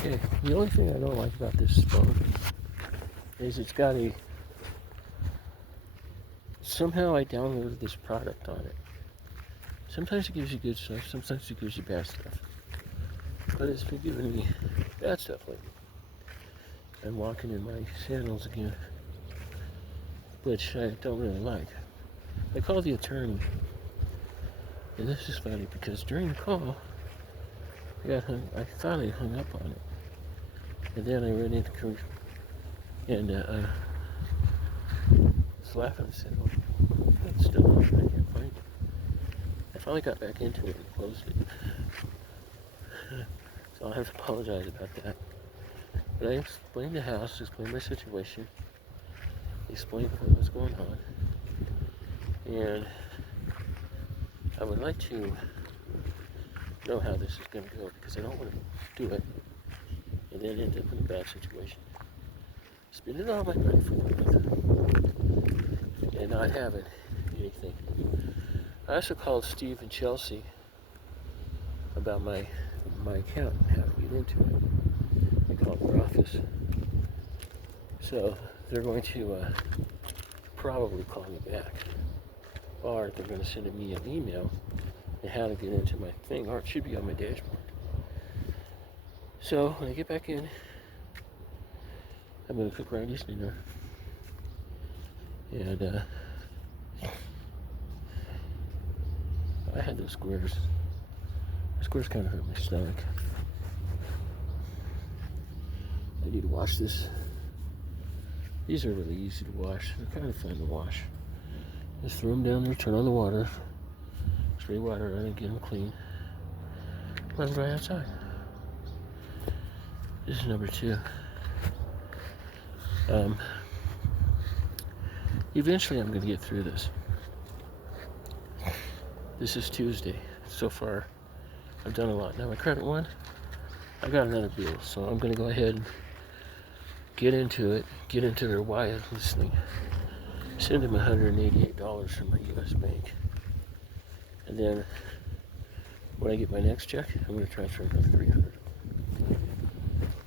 Okay, the only thing I don't like about this phone is it's got a. Somehow I downloaded this product on it. Sometimes it gives you good stuff, sometimes it gives you bad stuff. But it's been giving me bad stuff lately. I'm walking in my sandals again, which I don't really like. I called the attorney, and this is funny because during the call, I thought I hung up on it. And then I ran into Kurt and was laughing and said, "Oh, it's still on. I can't find it." I finally got back into it and closed it. So I'll have to apologize about that. But I explained the house, explained my situation, explained what was going on, and I would like to know how this is going to go because I don't want to do it and then end up in a bad situation. Spending all my money for the month and not having anything. I also called Steve and Chelsea about my account and how to get into it. I called their office. So they're going to probably call me back. Or they're going to send me an email on how to get into my thing, or it should be on my dashboard. So when I get back in, I'm going to cook Randy's dinner. And I had those squares. The squares kind of hurt my stomach. I need to wash this. These are really easy to wash. They're kind of fun to wash. Just throw them down there, turn on the water, spray water on and get them clean. Let them dry outside. This is number 2. Eventually I'm going to get through this. This is Tuesday. So far, I've done a lot. Now my credit one, I got another bill, so I'm going to go ahead and get into it, get into their wireless thing, send them $188 from my U.S. bank, and then when I get my next check, I'm going to transfer another $300.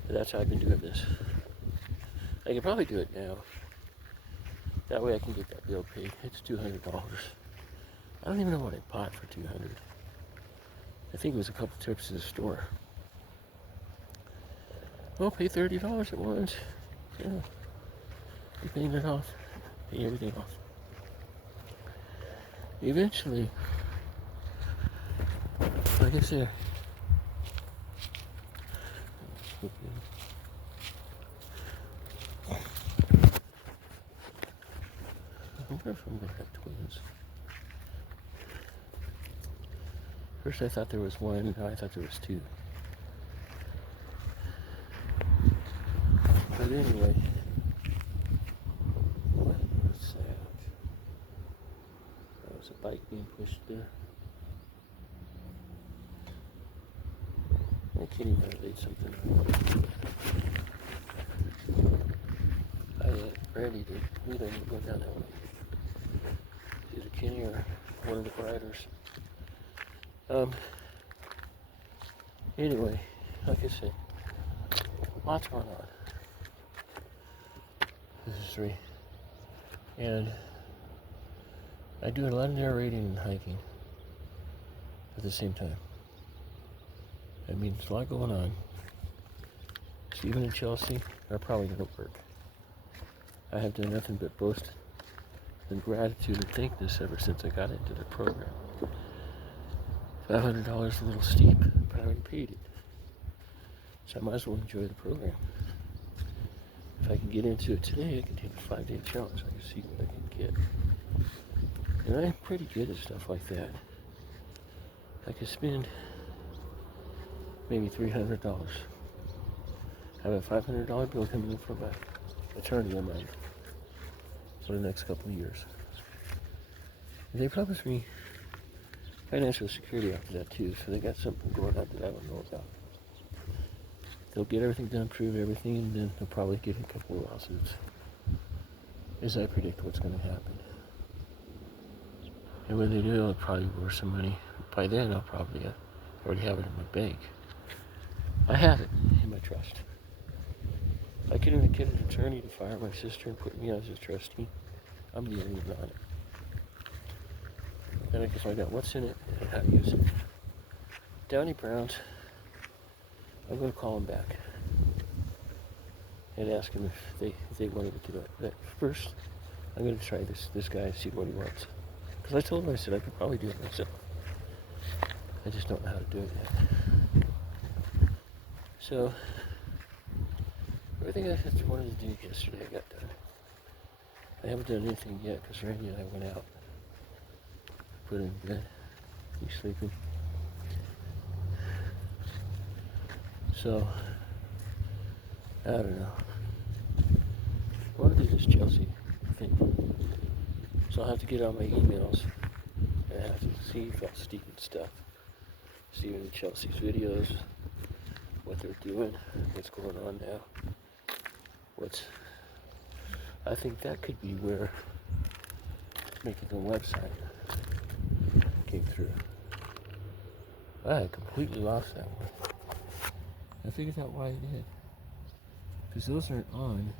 And that's how I've been doing this. I can probably do it now. That way I can get that bill paid. It's $200. I don't even know what I bought for $200. I think it was a couple trips to the store. I'll pay $30 at once. Yeah. I'm paying it off. Pay everything off. Eventually, like I said, I wonder if I'm going to have twins. First I thought there was one, now I thought there was 2. But anyway, what's that? That was a bike being pushed there. I can't even relate something. I Randy did. We don't even go down that way. Either Kenny or one of the riders. Anyway, like I said, lots going on. This is 3. And I do a lot of narrating and hiking at the same time. I mean, there's a lot going on. Stephen and Chelsea are probably going to work. I have done nothing but boast and gratitude and thankness ever since I got into the program. $500 a little steep, but I already paid it. So I might as well enjoy the program. If I can get into it today, I can take a 5-day challenge. I can see what I can get. And I'm pretty good at stuff like that. I could spend maybe $300. I have a $500 bill coming in from my attorney of mine for the next couple of years. And they promised me financial security after that too, so they got something going on that I don't know about. They'll get everything done, prove everything, and then they'll probably get a couple of lawsuits. As I predict what's going to happen. And when they do, it'll probably be worth some money. By then, I'll probably already have it in my bank. I have it in my trust. I couldn't get an attorney to fire my sister and put me as a trustee. I'm the only one on it. And I can find out what's in it and how to use it. Downey Browns, I'm going to call them back and ask them if they wanted to do it. But first, I'm going to try this guy and see what he wants. Because I told him, I said I could probably do it myself. I just don't know how to do it yet. So, everything I just wanted to do yesterday I got done. I haven't done anything yet because Randy and I went out. Put him in bed. He's sleeping. So, I don't know. I want to do this Chelsea thing. So I'll have to get on my emails and I have to see about Steven's stuff. See the Chelsea's videos, what they're doing, what's going on now. I think that could be where making the website came through. I had completely lost that one. I figured out why I did. Because those aren't on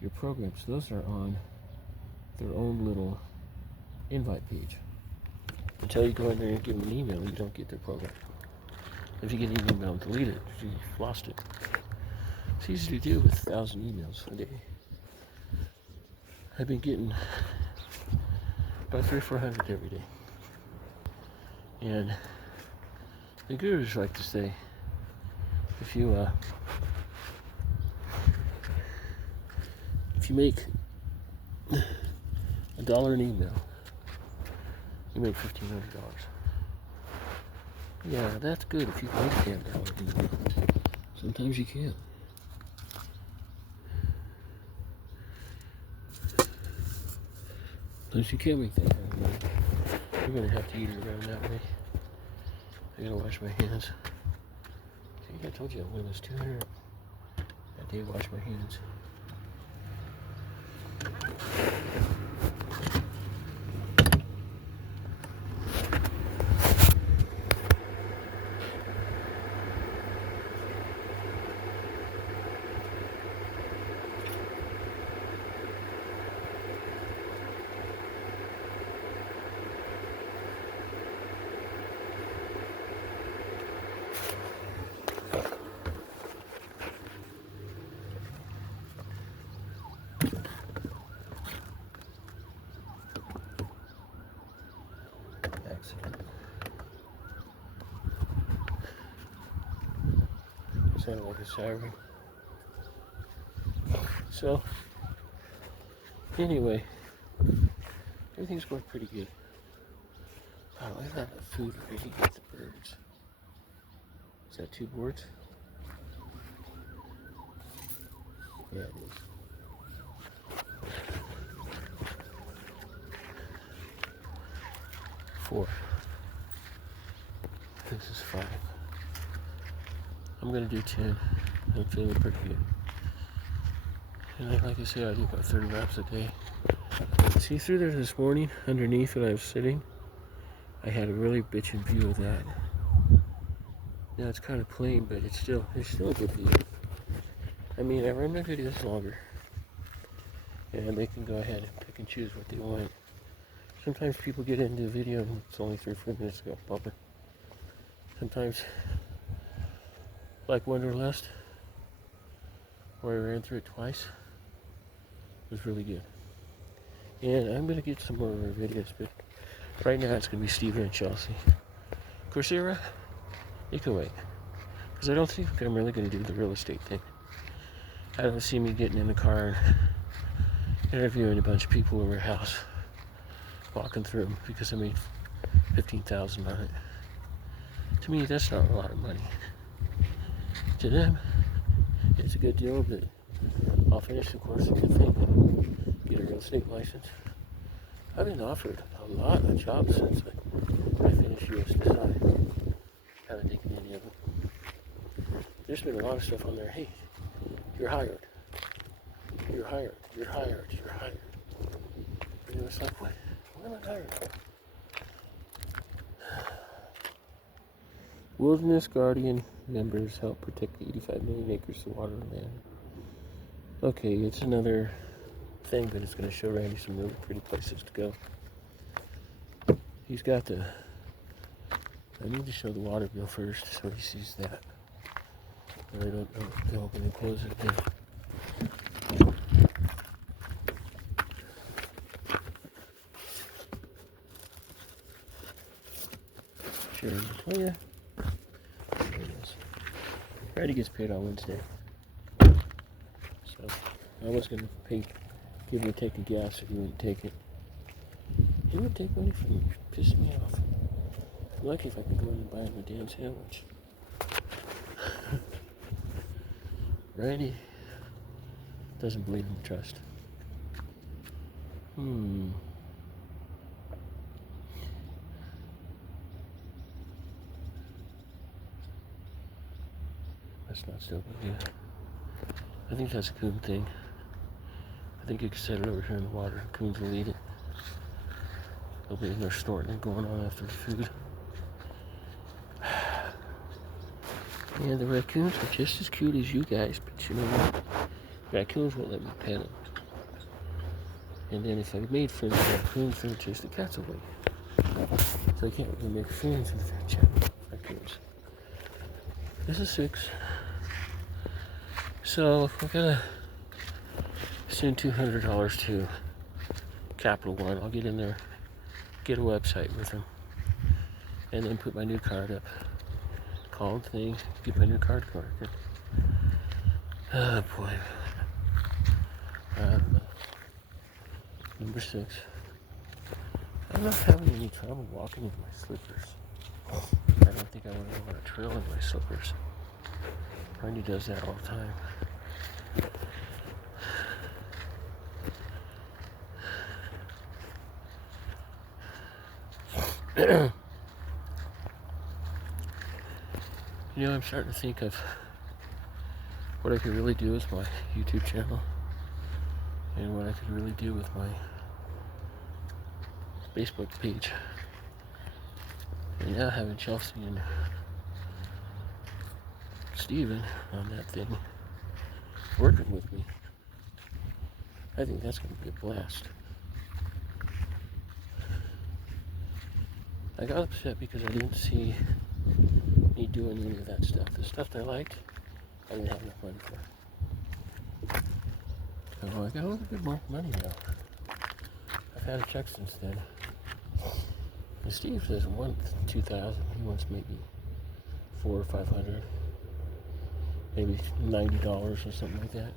your programs. Those are on their own little invite page. Until you go in there and give them an email, you don't get their program. If you get an email and delete it, you've lost it. It's easy to do with 1,000 emails a day. I've been getting about 300 or 400 every day. And the gurus like to say, if you make $1 an email, you make $1,500. Yeah, that's good if you can make $10 an email. Sometimes you can't. Sometimes you can't make that kind of money. You're gonna have to eat it around that way. I gotta wash my hands. I think I told you I went was 200 that day. Wash my hands. Accident. Sounded like a siren. So, anyway, everything's going pretty good. Wow, I got enough food ready to get the birds. Is that 2 boards? Yeah, it is. Four. This is 5. I'm gonna do 10. I'm feeling pretty good. And like I said, I do about 30 laps a day. See through there this morning, underneath where I was sitting, I had a really bitchin' view of that. Now it's kind of plain, but it's still a good view. I mean, I run my videos longer, and they can go ahead and pick and choose what they want. Sometimes people get into a video and it's only 3 or 4 minutes ago, bumper. Sometimes, like Wanderlust, where I ran through it twice, was really good. And I'm gonna get some more of our videos, but right now it's gonna be Steven and Chelsea. Coursera, you can wait, because I don't think I'm really gonna do the real estate thing. I don't see me getting in the car and interviewing a bunch of people in their house, walking through them, because I made $15,000 on it. To me, that's not a lot of money. To them, it's a good deal, but I'll finish the course and get a real estate license. I've been offered a lot of jobs since I finished US Design. Haven't taken any of them. There's been a lot of stuff on there. Hey, you're hired. You're hired. You're hired. You're hired. And it was like, what? What am I hired for? Wilderness Guardian members help protect the 85 million acres of waterland. Okay, it's another thing, but it's going to show Randy some really pretty places to go. He's got the... I need to show the water bill first so he sees that. I don't know if they'll open and close it again. Sure, oh yeah. There it is. Randy gets paid on Wednesday. So, I was going to give him a tank of gas if he wouldn't take it. He wouldn't take money from me. Pissed me off. I'm lucky if I could go in and buy him a damn sandwich. Randy doesn't believe in trust. That's not still good. Yeah. I think that's a coon thing. I think you can set it over here in the water. Coons will eat it. They'll be in there snorting and going on after the food. And the raccoons are just as cute as you guys, but you know what? Raccoons won't let me pet them. And then if I made friends with raccoons, they would chase the cats away. So I can't really make friends with raccoons. This is 6. So we're gonna send $200 to Capital One. I'll get in there, get a website with them, and then put my new card up. Call the thing, get my new card working. Oh boy. I don't know. Number 6. I'm not having any trouble walking in my slippers. I don't think I want to go on a trail in my slippers. Randy does that all the time. You know, I'm starting to think of what I could really do with my YouTube channel and what I could really do with my Facebook page. And now having Chelsea and Steven on that thing working with me, I think that's going to be a blast. I got upset because I didn't see me doing any of that stuff. The stuff that I liked, I didn't have enough money for. So I got a little bit more money now. I've had a check since then. And Steve doesn't want 2,000. He wants maybe 400 or 500, maybe $90 or something like that.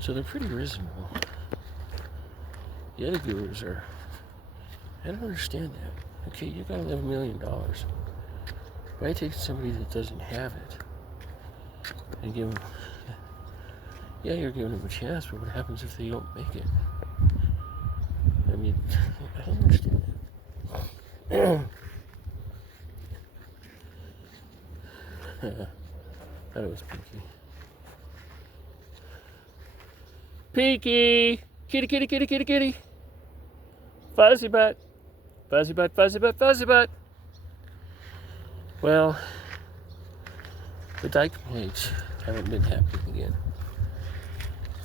So they're pretty reasonable. The other gurus are. I don't understand that. Okay, you got $11 million. Why take somebody that doesn't have it and give them? Yeah, you're giving them a chance, but what happens if they don't make it? I mean, I don't understand that. Thought it was Pinky. Pinky! Kitty, kitty, kitty, kitty, kitty! Fuzzy butt! Fuzzy butt, fuzzy butt, fuzzy butt! Well, the Dyke mates haven't been happy again.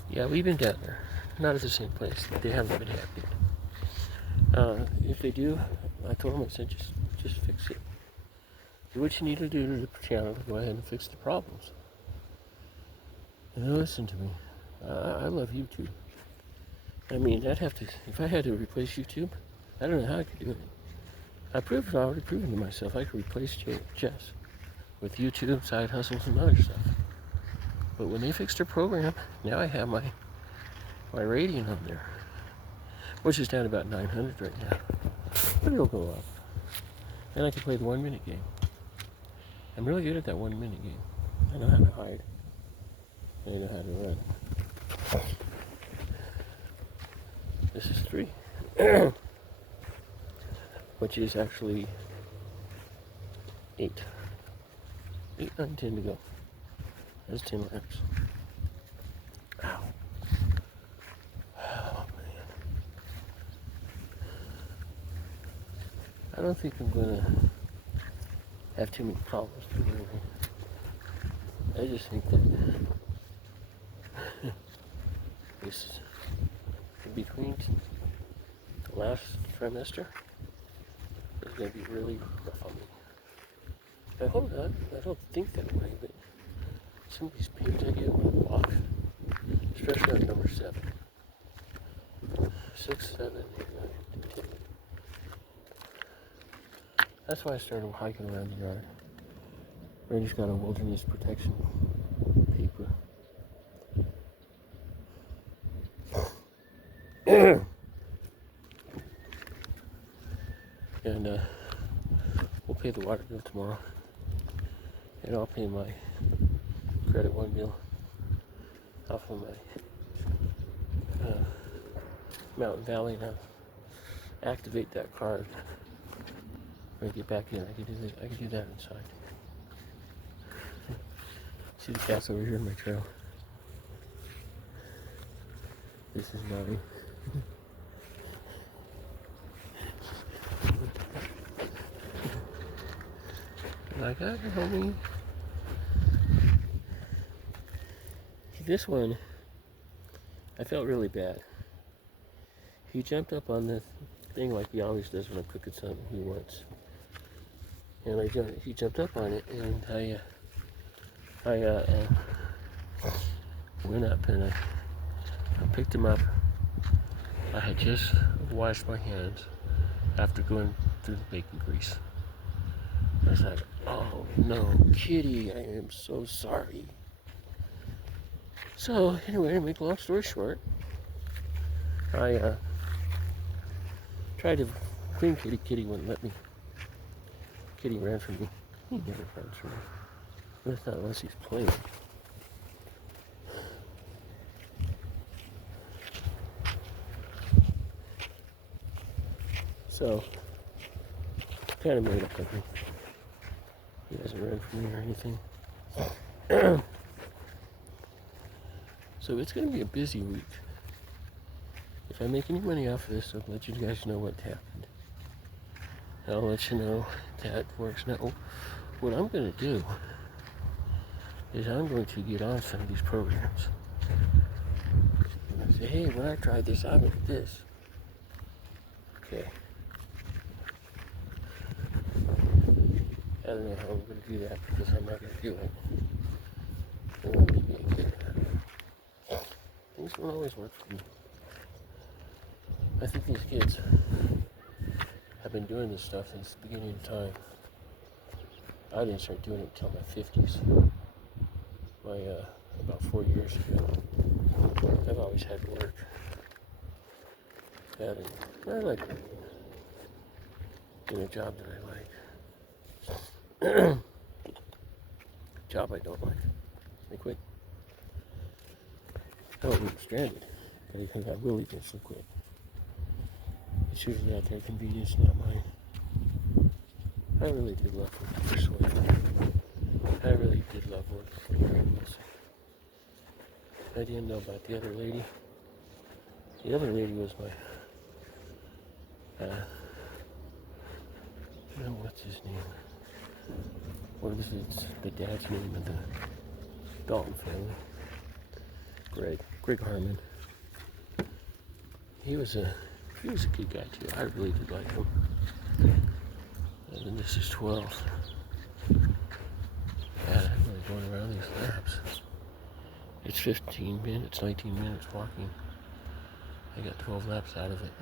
Yeah, we've been down there. Not at the same place. They haven't been happy. If they do, I told them, I said, just fix it. Do what you need to do to the channel to go ahead and fix the problems. And they listen to me. I love YouTube. I mean, if I had to replace YouTube, I don't know how I could do it. I've already proven to myself I could replace Jess with YouTube, side hustles, and other stuff. But when they fixed their program, now I have my rating on there, which is down to about 900 right now. But it'll go up. And I can play the 1 minute game. I'm really good at that 1 minute game. I know how to hide. I know how to run. This is 3. Which is actually 8. 8, 9, 10 to go. There's 10 laps. Ow. Oh, man. I don't think I'm gonna have too many problems to deal with. I just think that this between the last trimester is going to be really rough on me. I hope not. I don't think that way, but some of these pains I get when I walk, especially on number 7, 6, 7, 8, 9, 10. That's why I started hiking around the yard. Randy's got a wilderness protection paper. And we'll pay the water bill tomorrow. And I'll pay my credit one bill off of my Mountain Valley, and I'll activate that card when I get back in. I can do that inside. See the cats over here in my trail. This is Molly. Like, I can help me. This one, I felt really bad. He jumped up on the thing like he always does when I'm cooking something he wants. And he jumped up on it, and I went up and I picked him up. I had just washed my hands after going through the bacon grease. I was like, oh no, kitty, I am so sorry. So anyway, to make a long story short, I tried to clean kitty. Kitty wouldn't let me. Kitty ran from me. He never runs from me. That's not unless he's playing. So, kind of made up of me. He doesn't run from me or anything. So it's going to be a busy week. If I make any money off of this, I'll let you guys know what happened. I'll let you know that works. Now, what I'm going to do is I'm going to get on some of these programs. And I say, hey, when I tried this, I made this. Okay. I don't know how I'm going to do that because I'm not going to do it. I want to be a kid. Things don't always work for me. I think these kids have been doing this stuff since the beginning of time. I didn't start doing it until my 50s. About 4 years ago. I've always had work. I like doing a job that I like. Job I don't like. I quit. I don't get stranded, but I think I will eventually quit. It's usually out there convenience, not mine. I really did love working for Swift. I really did love working for Greg Wilson. I didn't know about the other lady. The other lady was my, what's his name? What is it? The dad's name of the Dalton family. Greg Harmon. He was a good guy too. I really did like him. And then this is 12. Yeah, I'm really going around these laps. It's 15 minutes, 19 minutes walking. I got 12 laps out of it.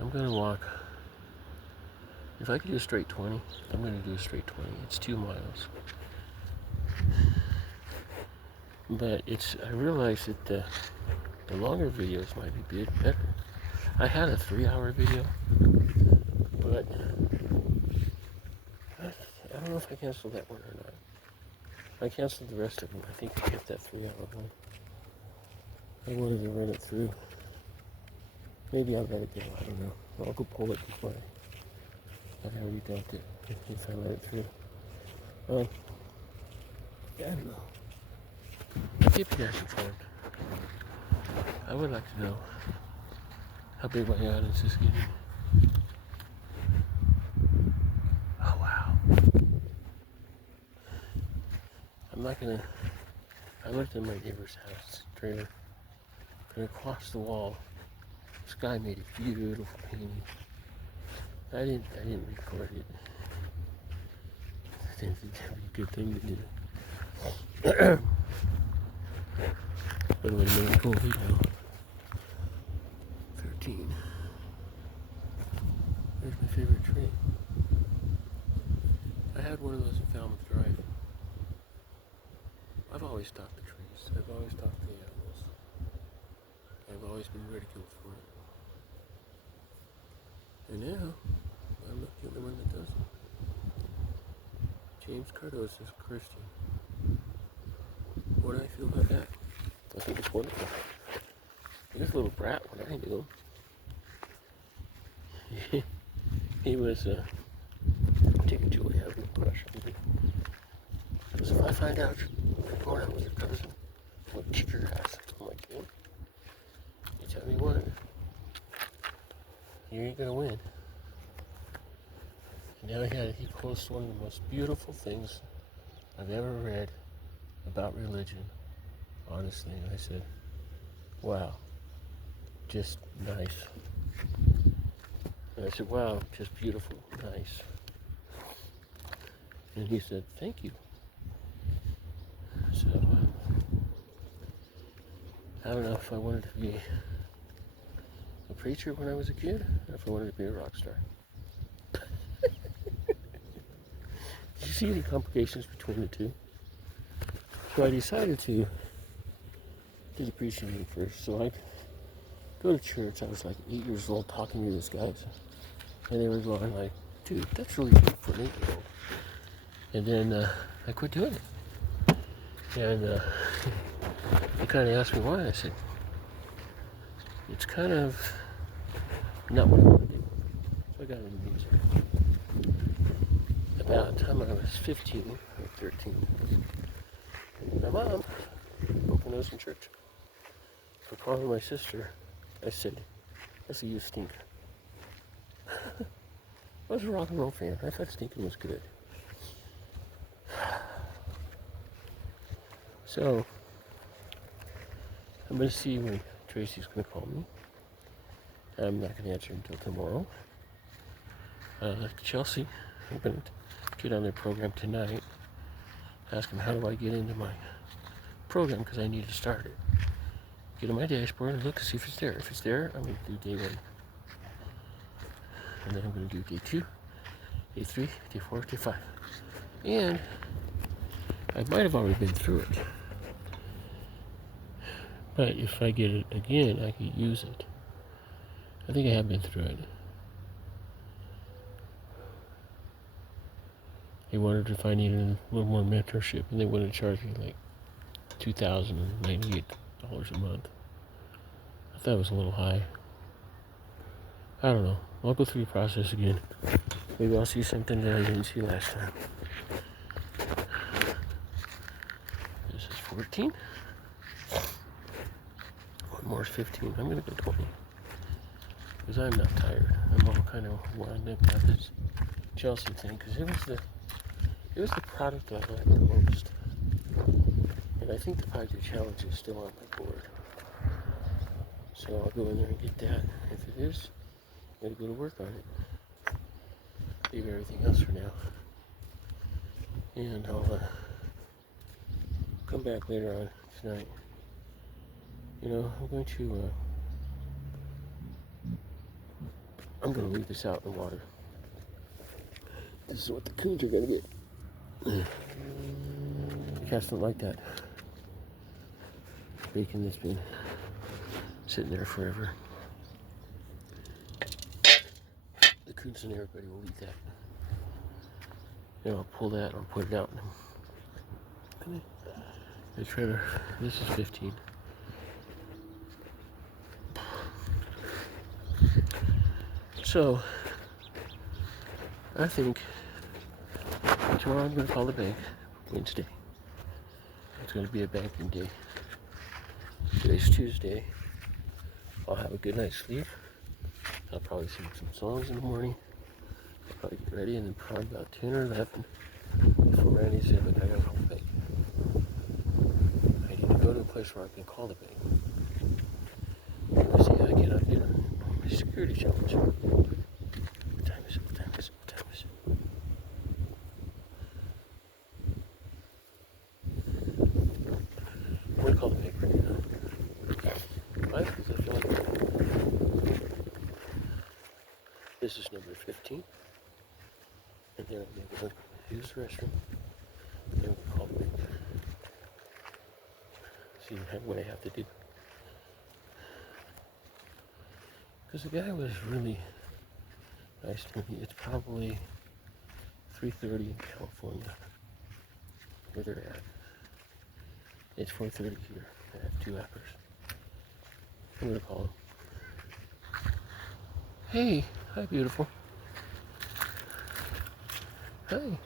I'm gonna walk. If I could do a straight 20, I'm gonna do a straight 20. It's 2 miles. But I realized that the longer videos might be a bit better. I had a 3-hour video, but I don't know if I canceled that one or not. I canceled the rest of them. I think I kept that 3-hour one. I wanted to run it through. Maybe I'll let it go. I don't know. I'll go pull it before I redubbed it if I let it through. I don't know. I'll keep you guys informed. I would like to know how big my audience is getting. Oh wow. I'm not gonna. I lived in my neighbor's house, trailer, and across the wall, this guy made a beautiful painting. I didn't record it. I didn't think that'd be a good thing to do. But it would have made a cool video. 13. There's my favorite tree. I had one of those in Falmouth Drive. I've always stalked the trees. I've always stalked the animals. I've always been ridiculed for it. And now, I'm not the only one that does it. James Cardos is a Christian. What do I feel about that? I think it's wonderful. He was a little brat when I knew him. He was taking joy having a crush on me. Because if I find out you're going out with your cousin, I'm going to kick your ass. I'm like, yeah. You tell me what, you ain't going to win. And now he quotes one of the most beautiful things I've ever read about religion. Honestly, I said, wow, just nice. And I said, wow, just beautiful, nice. And he said, thank you. So, I don't know if I wanted to be a preacher when I was a kid, or if I wanted to be a rock star. Did you see any complications between the two? So I decided to do the preaching thing first. So I go to church. I was like 8 years old talking to these guys. And they were going like, dude, that's really good for an 8-year-old. And then I quit doing it. And they kind of asked me why. I said, it's kind of not what I want to do. So I got into music. About the time I was 15 or 13, my mom opened us in church. For calling my sister, I said, that's a you stink. I was a rock and roll fan. I thought stinking was good. So, I'm going to see when Tracy's going to call me. I'm not going to answer until tomorrow. Chelsea, I'm going to get on their program tonight. Ask them how do I get into my program because I need to start it. Get on my dashboard and look and see if it's there. If it's there, I'm going to do day 1. And then I'm going to do day 2, day 3, day 4, day 5. And I might have already been through it. But if I get it again, I could use it. I think I have been through it. They wanted if I needed a little more mentorship, and they wouldn't charge me like $2,098 a month. I thought it was a little high. I don't know. I'll go through the process again. Maybe I'll see something that I didn't see last time. This is 14. One more is 15. I'm going to go 20. Because I'm not tired. I'm all kind of wound up about this Chelsea thing. Because it was the product that I liked the most. And I think the 5-day challenge is still on my board. So I'll go in there and get that. If it is, I'm going to go to work on it. Leave everything else for now. And I'll come back later on tonight. You know, I'm going to leave this out in the water. This is what the coons are going to get. The cats don't like that. Bacon that's been sitting there forever. The coons and everybody will eat that. You know, I'll pull that, I'll put it out. The trailer, this is 15. So, I think tomorrow I'm going to call the bank, Wednesday. It's going to be a banking day. Today's Tuesday. I'll have a good night's sleep. I'll probably sing some songs in the morning. I'll probably get ready and then probably about 10 or 11 before Randy said, but I got to call the bank. place where I can call the bank. Let's see how I cannot get a security challenge. What time is it? What time is it? What time is it? I'm gonna call the bank right now. Why? Because I feel like this is number 15. And then I'm going to use the restroom. And we'll call the bank. See what I have to do. Because the guy was really nice to me. It's probably 3:30 in California, where they're at. It's 4:30 here. I have 2 hours. I'm gonna call him. Hey, hi, beautiful. Hi.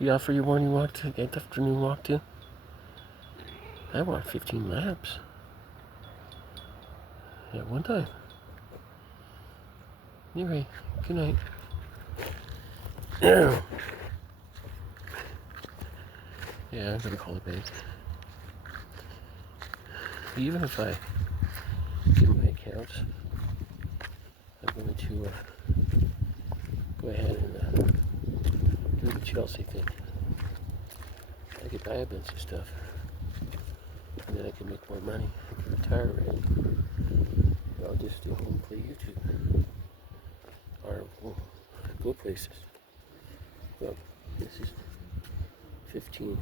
You out for your morning walk too? Afternoon walk too? I walked 15 laps. Yeah, one time. Anyway, good night. Yeah, I'm gonna call it bank. Even if I give my accounts, I'm going to go ahead and do the Chelsea thing. I could buy a bunch of stuff, and then I can make more money. I can retire already. I'll just stay home and play YouTube, or go places. Well, this is 15.